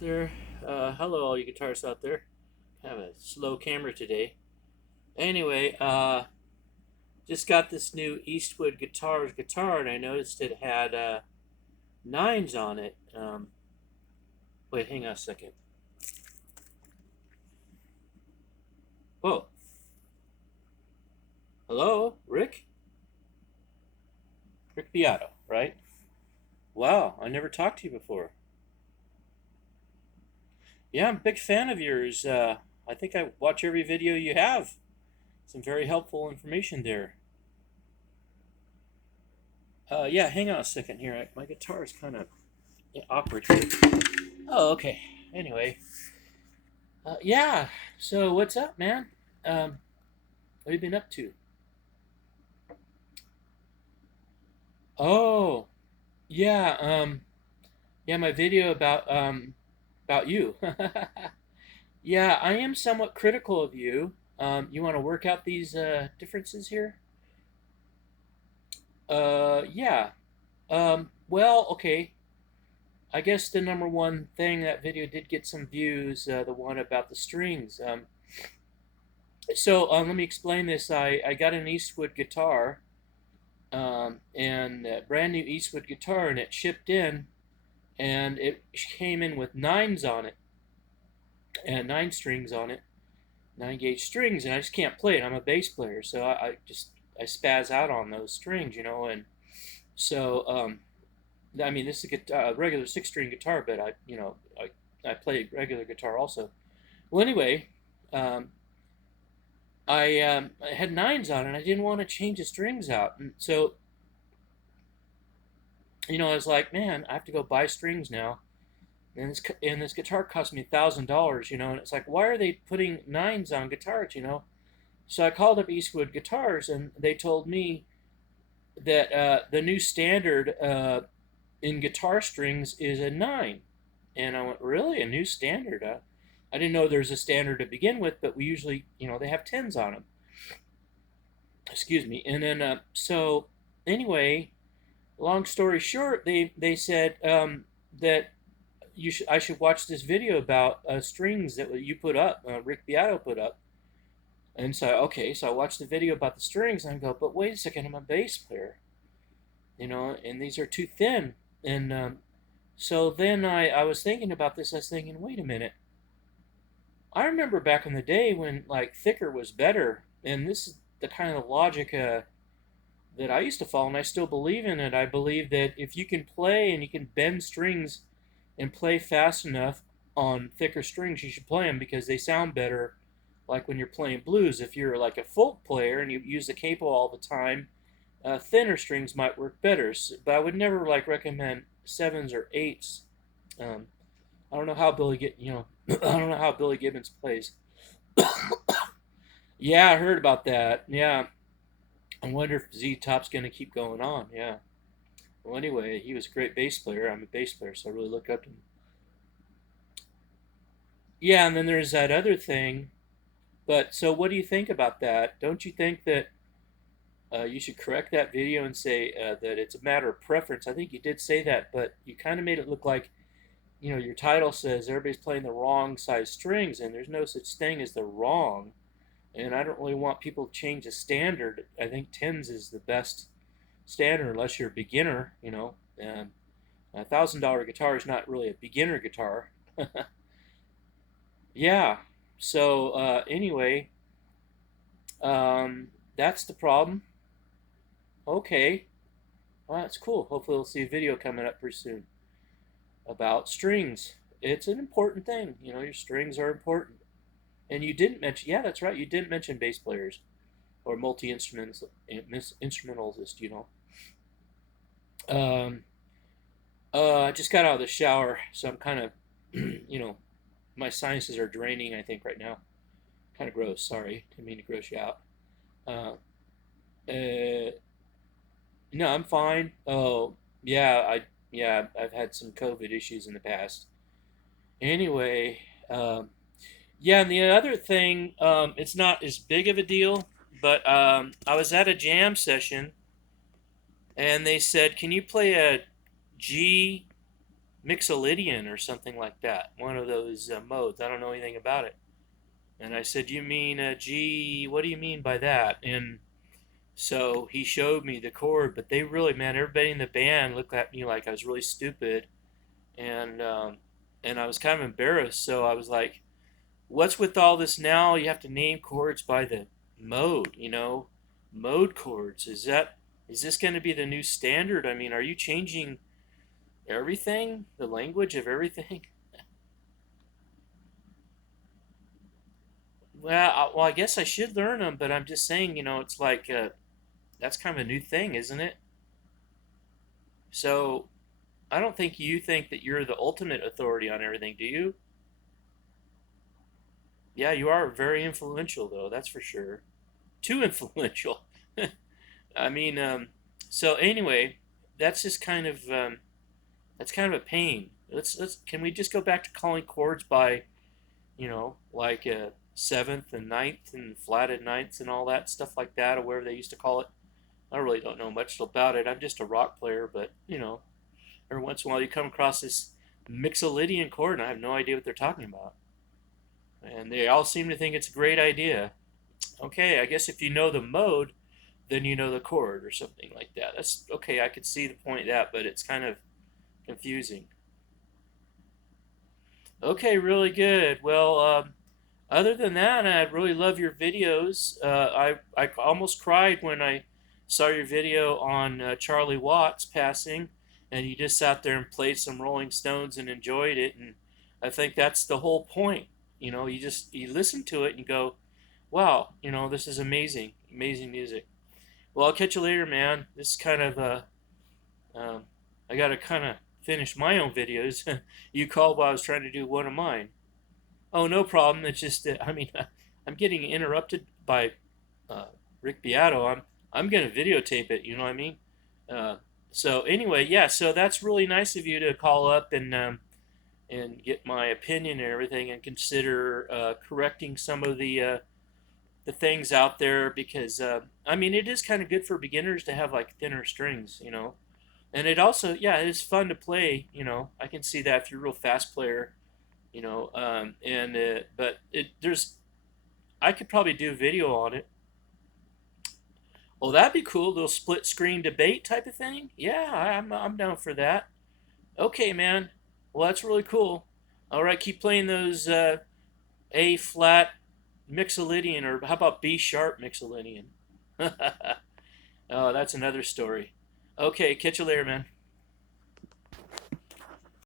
there. Hello, all you guitarists out there. Have a slow camera today. Anyway, just got this new Eastwood guitar, and I noticed it had nines on it. Wait, hang on a second. Whoa, hello, Rick? Rick Beato, right? Wow, I never talked to you before. Yeah, I'm a big fan of yours. I think I watch every video you have. Some very helpful information there. Yeah, hang on a second here. My guitar is kind of awkward here. Oh, okay. Anyway, yeah. So what's up, man? What have you been up to? Oh, yeah. Yeah. My video about you. Yeah, I am somewhat critical of you. You want to work out these differences here? Yeah. Well, okay. I guess the number one thing that video did get some views, the one about the strings. So let me explain this. I got an Eastwood guitar, and a brand new Eastwood guitar, and it shipped in, and it came in with nines on it, and nine strings on it, 9 gauge strings, and I just can't play it. I'm a bass player, so I spaz out on those strings, and so I mean this is a regular 6 string guitar, but I play regular guitar also. Well, anyway, um, I had nines on it, and I didn't want to change the strings out, and so I was like, man, I have to go buy strings now. And this guitar cost me $1,000, and it's like, why are they putting nines on guitars? So I called up Eastwood Guitars, and they told me that the new standard in guitar strings is a nine. And I went, really? A new standard? I didn't know there's a standard to begin with, but we usually, they have tens on them. Excuse me. And then, so anyway, long story short, they said that I should watch this video about strings that you put up, Rick Beato put up. And so okay, so I watched the video about the strings, and I go, but wait a second, I'm a bass player, and these are too thin. And so then I was thinking about this. I was thinking, wait a minute. I remember back in the day when like thicker was better, and this is the kind of logic that I used to follow, and I still believe in it. I believe that if you can play and you can bend strings and play fast enough on thicker strings, you should play them because they sound better. Like when you're playing blues, if you're like a folk player and you use the capo all the time, thinner strings might work better. But I would never like recommend sevens or eights. Um, I don't know how I don't know how Billy Gibbons plays. Yeah, I heard about that. Yeah, I wonder if Z Top's gonna keep going on. Yeah. Well, anyway, he was a great bass player. I'm a bass player, so I really look up to him. Yeah, and then there's that other thing. But so, what do you think about that? Don't you think that you should correct that video and say that it's a matter of preference? I think you did say that, but you kind of made it look like your title says everybody's playing the wrong size strings, and there's no such thing as the wrong. And I don't really want people to change the standard. I think tens is the best standard unless you're a beginner. And $1,000 guitar is not really a beginner guitar. Yeah. So anyway, that's the problem. Okay. Well, that's cool. Hopefully, we'll see a video coming up pretty soon about strings. It's an important thing. Your strings are important. And you didn't mention, yeah, that's right. You didn't mention bass players or multi instrumentalists. Um, I just got out of the shower, so I'm kind of, my sinuses are draining. I think right now, kind of gross. Sorry, didn't mean to gross you out. Uh, uh, no, I'm fine. Oh, yeah, I've had some COVID issues in the past. Anyway, yeah, and the other thing, it's not as big of a deal, but I was at a jam session, and they said, "Can you play a G Mixolydian or something like that. One of those modes. I don't know anything about it. And I said, you mean G? What do you mean by that? And so he showed me the chord, but they really, man, everybody in the band looked at me like I was really stupid, and I was kind of embarrassed. So I was like, "What's with all this now? You have to name chords by the mode, mode chords. Is this going to be the new standard? I mean, are you changing everything, the language of everything?" Well, I guess I should learn them, but I'm just saying, it's like that's kind of a new thing, isn't it? So I don't think you think that you're the ultimate authority on everything, do you? Yeah, you are very influential, though. That's for sure. Too influential. I mean, so anyway, that's just kind of that's kind of a pain. Let's can we just go back to calling chords by like seventh and ninth and flatted ninths and all that stuff like that, or whatever they used to call it. I really don't know much about it. I'm just a rock player, but every once in a while you come across this Mixolydian chord, and I have no idea what they're talking about. And they all seem to think it's a great idea. Okay, I guess if you know the mode, then you know the chord or something like that. That's okay. I could see the point of that, but it's kind of confusing. Okay, really good. Well, other than that, I really love your videos. I almost cried when I saw your video on Charlie Watts passing, and you just sat there and played some Rolling Stones and enjoyed it. And I think that's the whole point. You listen to it and you go, "Wow, this is amazing, amazing music." Well, I'll catch you later, man. This is kind of um, I got to kind of finish my own videos. You called while I was trying to do one of mine. Oh, no problem. It's just that I mean, I'm getting interrupted by uh, Rick Beato. I'm gonna videotape it. You know what I mean? Uh, so anyway, yeah. So that's really nice of you to call up and get my opinion and everything, and consider correcting some of the things out there because I mean it is kind of good for beginners to have like thinner strings, and it also yeah it is fun to play. I can see that if you're a real fast player, and but it there's I could probably do a video on it. Oh, that'd be cool. Little split screen debate type of thing. Yeah, I'm down for that. Okay, man. Well, that's really cool. All right, keep playing those A flat Mixolydian, or how about B sharp Mixolydian? Oh, that's another story. Okay, catch you later, man.